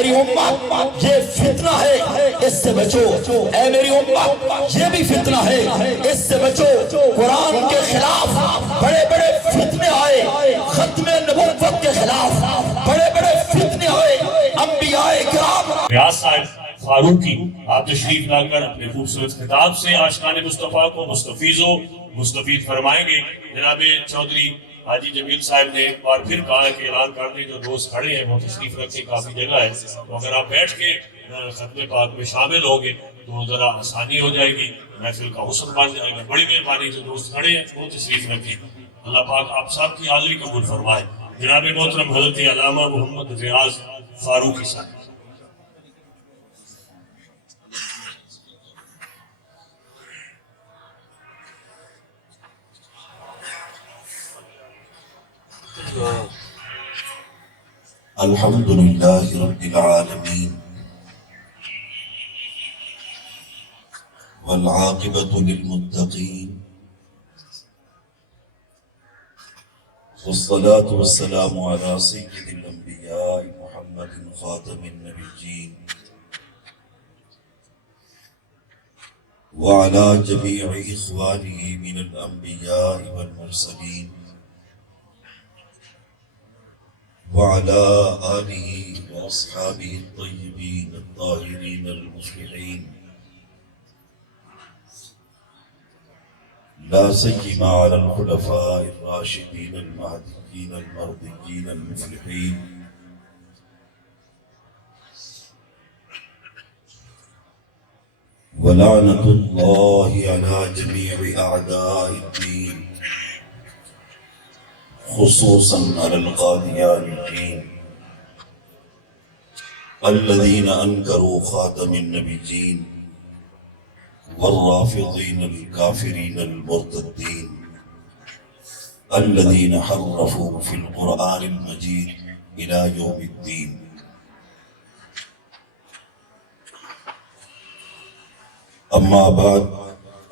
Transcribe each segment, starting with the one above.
میری امت یہ فتنہ ہے، اس سے بچو۔ اے میری امت یہ بھی فتنہ ہے، اس سے بچو۔ قرآن کے خلاف بڑے بڑے فتنے آئے، ختم نبوت کے خلاف بڑے بڑے فتنے آئے، انبیاء کرام۔ ریاض صاحب، فاروقی آپ تشریف لا کر اپنے خوبصورت خطاب سے آشقان مصطفیٰ کو مستفیض و مستفید فرمائیں گے۔ جناب چودھری حاجی جمیل صاحب نے ایک بار پھر کہا کہ اعلان کر دیں جو دوست کھڑے ہیں، وہ تشریف رکھے کافی جگہ ہے۔ تو اگر آپ بیٹھ کے ختم پاک میں شامل ہوں گے تو ذرا آسانی ہو جائے گی۔ محفل کا حسن بن جائے گا۔ بڑی مہربانی جو دوست کھڑے ہیں، وہ تشریف رکھیں۔ اللہ پاک آپ سب کی حاضری قبول فرمائے۔ جناب محترم حضرت علامہ محمد ریاض فاروقی صاحب۔ الحمد لله رب العالمين والعاقبة للمتقين والصلاة والسلام على سيد الأنبياء محمد خاتم النبيين وعلى جميع إخوانه من الأنبياء والمرسلين وعلى آله وأصحابه الطيبين الطاهرين المصلحين لا سيما على الخلفاء الراشدين المهديين المرضيين المفلحين. ولعنة الله على جميع أعداء الدين. خصوصا على القاديانيين الذين أنكروا خاتم النبيين والرافضين الكافرين المرتدين. الذين حرفوا في القرآن المجيد إلى يوم الدين. أما بعد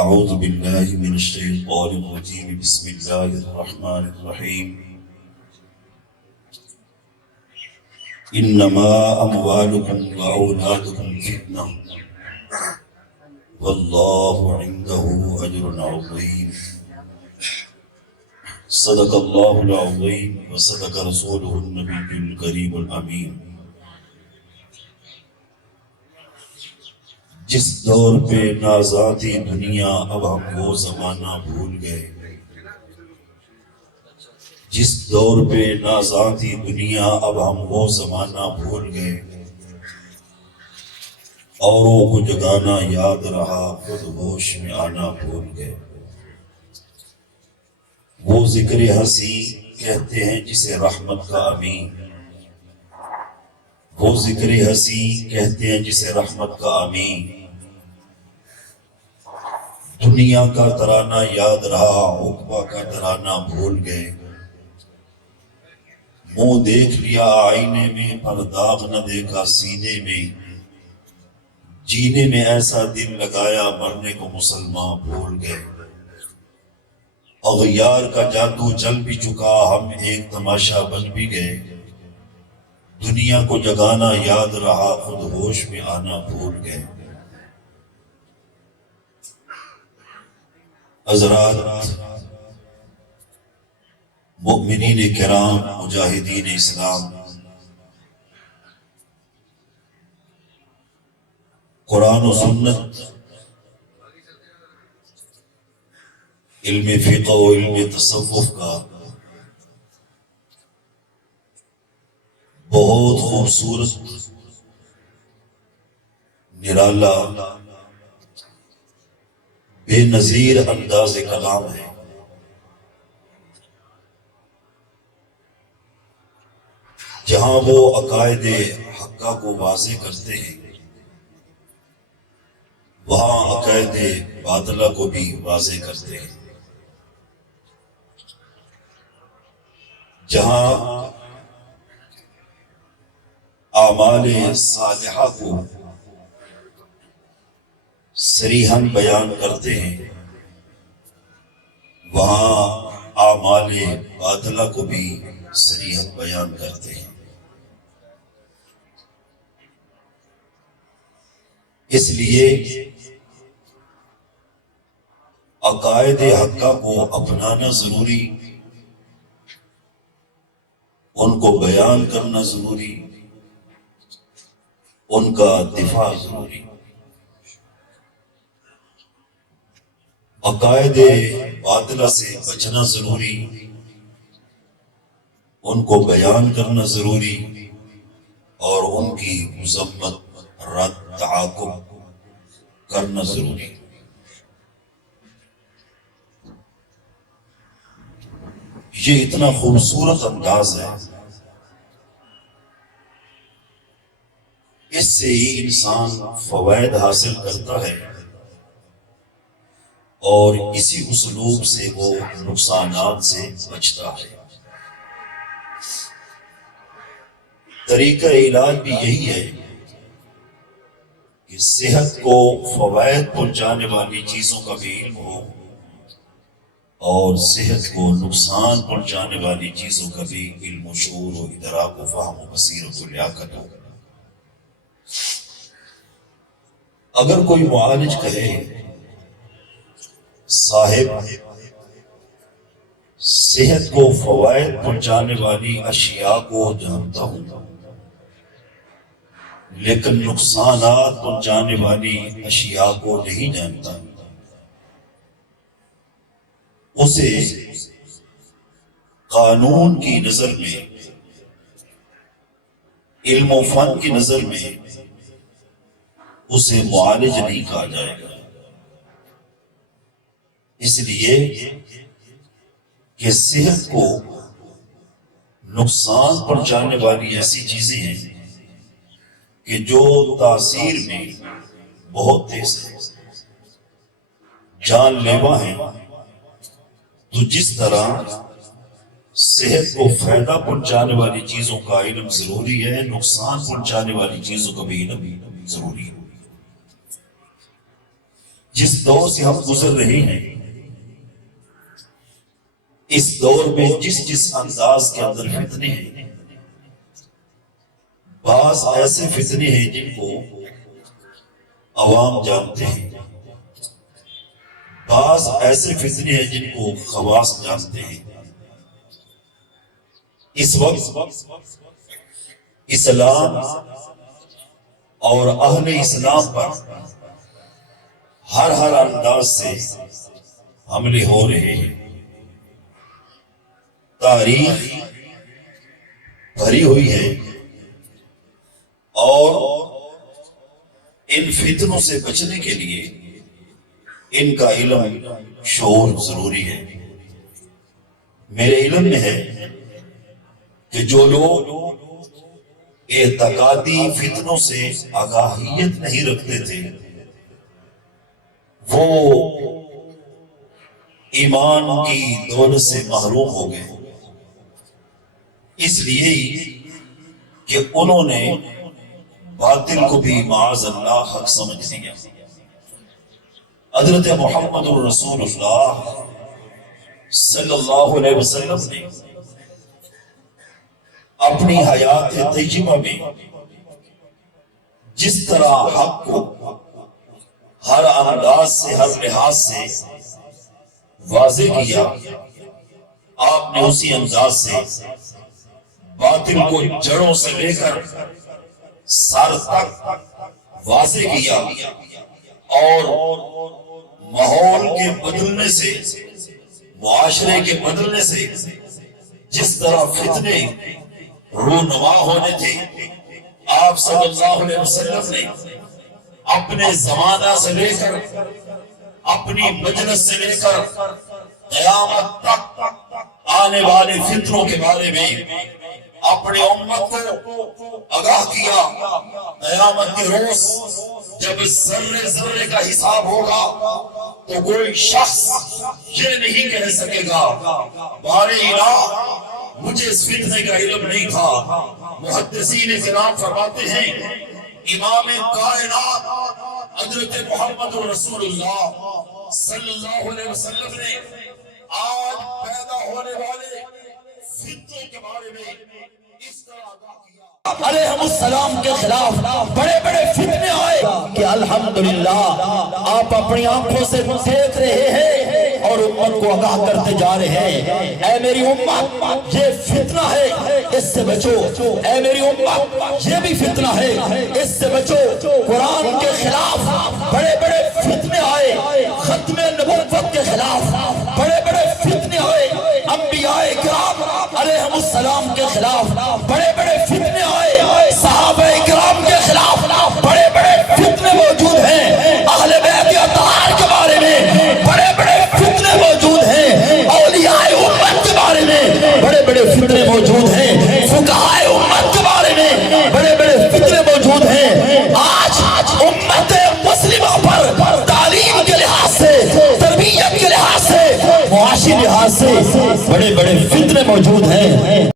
أعوذ بالله من الشيطان الرجيم. بسم الله الرحمن الرحيم. إنما أموالكم وأولادكم فتنة. والله عنده أجر عظيم. صدق الله العظيم وصدق رسوله النبي الكريم الأمين. جس دور پہ نازاتی دنیا اب ہم وہ زمانہ بھول گئے۔ جس دور پہ نازاتی دنیا اب ہم وہ زمانہ بھول گئے۔ اوروں کو جگانا یاد رہا، خود ہوش میں آنا بھول گئے۔ وہ ذکر ہنسی کہتے ہیں جسے رحمت کا امین۔ وہ ذکر ہنسی کہتے ہیں جسے رحمت کا امین۔ دنیا کا ترانہ یاد رہا حکبہ کا ترانہ بھول گئے۔ منہ دیکھ لیا، آئینے میں پر داغ نہ دیکھا، سینے میں۔ جینے میں ایسا دل لگایا، مرنے کو مسلمان بھول گئے۔ اغیار کا جادو چل بھی چکا، ہم ایک تماشا بن بھی گئے۔ دنیا کو جگانا یاد رہا، خود ہوش میں آنا بھول گئے۔ حضرات، مؤمنین کرام، مجاہدین اسلام، قرآن و سنت، علم فقہ و علم تصوف کا بہت خوبصورت، نرالا بے نظیر انداز کلام ہے۔ جہاں وہ عقائد حقہ کو واضح کرتے ہیں، وہاں عقائد باطلہ کو بھی واضح کرتے ہیں۔ جہاں اعمال صالحہ کو سریحن بیان کرتے ہیں۔ وہاں آمال بادلہ کو بھی سریحن بیان کرتے ہیں۔ اس لیے عقائد حقہ کو اپنانا ضروری، ان کو بیان کرنا ضروری، ان کا دفاع ضروری۔ عقائد باطلہ سے بچنا ضروری، ان کو بیان کرنا ضروری، اور ان کی مذمت، رد، تعاقب کرنا ضروری۔ یہ اتنا خوبصورت انداز ہے۔ اس سے ہی انسان فوائد حاصل کرتا ہے۔ اور اسی اسلوب سے وہ نقصانات سے بچتا ہے۔ طریقہ علاج بھی یہی ہے کہ صحت کو فوائد پہنچانے والی چیزوں کا بھی علم ہو اور صحت کو نقصان پہنچانے والی چیزوں کا بھی علم و شعور و ادراک و فہم و بصیرت و لیاقت ہو۔ اگر کوئی معالج کہے صاحب، صحت کو فوائد پہنچانے والی اشیاء کو جانتا ہوں۔ لیکن نقصانات پہنچانے والی اشیاء کو نہیں جانتا۔ اسے قانون کی نظر میں، علم و فن کی نظر میں، اسے معالج نہیں کہا جائے گا۔ اس لیے کہ صحت کو نقصان پہنچانے والی ایسی چیزیں ہیں کہ جو تاثیر میں بہت تیز ہے جان لیوا ہیں۔ تو جس طرح صحت کو فائدہ پہنچانے والی چیزوں کا علم ضروری ہے، نقصان پہنچانے والی چیزوں کا بھی علم ضروری ہے۔ جس دور سے ہم گزر رہے ہیں اس دور میں جس جس انداز کے اندر فتنے ہیں، بعض ایسے فتنے ہیں جن کو عوام جانتے ہیں۔ بعض ایسے فتنے ہیں جن کو خواص جانتے ہیں۔ اس وقت اسلام اور اہل اسلام پر ہر ہر انداز سے حملے ہو رہے ہیں۔ تاریخ بھری ہوئی ہے اور ان فتنوں سے بچنے کے لیے ان کا علم شعور ضروری ہے۔ میرے علم میں ہے کہ جو لوگ اعتقادی فتنوں سے آگاہیت نہیں رکھتے تھے، وہ ایمان کی دولت سے محروم ہو گئے۔ اس لیے ہی کہ انہوں نے باطل کو بھی معاذ اللہ حق سمجھ لیا۔ حضرت محمد الرسول اللہ صلی اللہ علیہ وسلم نے اپنی حیات طیبہ میں جس طرح حق کو ہر انداز سے، ہر لحاظ سے واضح کیا، آپ نے اسی انداز سے باطل کو جڑوں سے لے کر سر تک واضح کیا اور ماحول کے بدلنے سے، معاشرے کے بدلنے سے جس طرح فتنے رونما ہونے تھے، آپ صلی اللہ علیہ وسلم نے اپنے زمانہ سے لے کر اپنی مجلس سے لے کر قیامت تک آنے والے فطروں کے بارے میں اپنے امت کو آگاہ کیا۔ قیامت کے روز جب اس ذرے ذرے کا حساب ہوگا تو کوئی شخص یہ نہیں کہہ سکے گا، بارے الہ مجھے اس فتنے کا علم نہیں تھا۔ محدثین کرام فرماتے ہیں، امام کائنات حضرت محمد رسول اللہ صلی اللہ علیہ وسلم نے آج پیدا ہونے والے فتنے کے بارے میں علیہ السلام کے خلاف بڑے بڑے فتنے آئے کہ الحمدللہ، آپ اپنی آنکھوں سے دیکھ رہے ہیں اور امت کو آگاہ کرتے جا رہے ہیں۔ اے میری امت، یہ فتنہ ہے، اس سے بچو۔ اے میری امت، یہ بھی فتنہ ہے، اس سے بچو۔ قرآن کے خلاف بڑے بڑے فتنے آئے، ختم نبوت کے خلاف السلام کے خلاف بڑے بڑے فتنے آئے صحابہ اکرام کے خلاف بڑے بڑے فتنے موجود ہیں اہل بیت اطہار کے بارے میں بڑے بڑے فتنے موجود ہیں اولیاء امت کے بارے میں بڑے بڑے فتنے موجود ہیں لحاظ سے بڑے بڑے فطرے موجود ہیں۔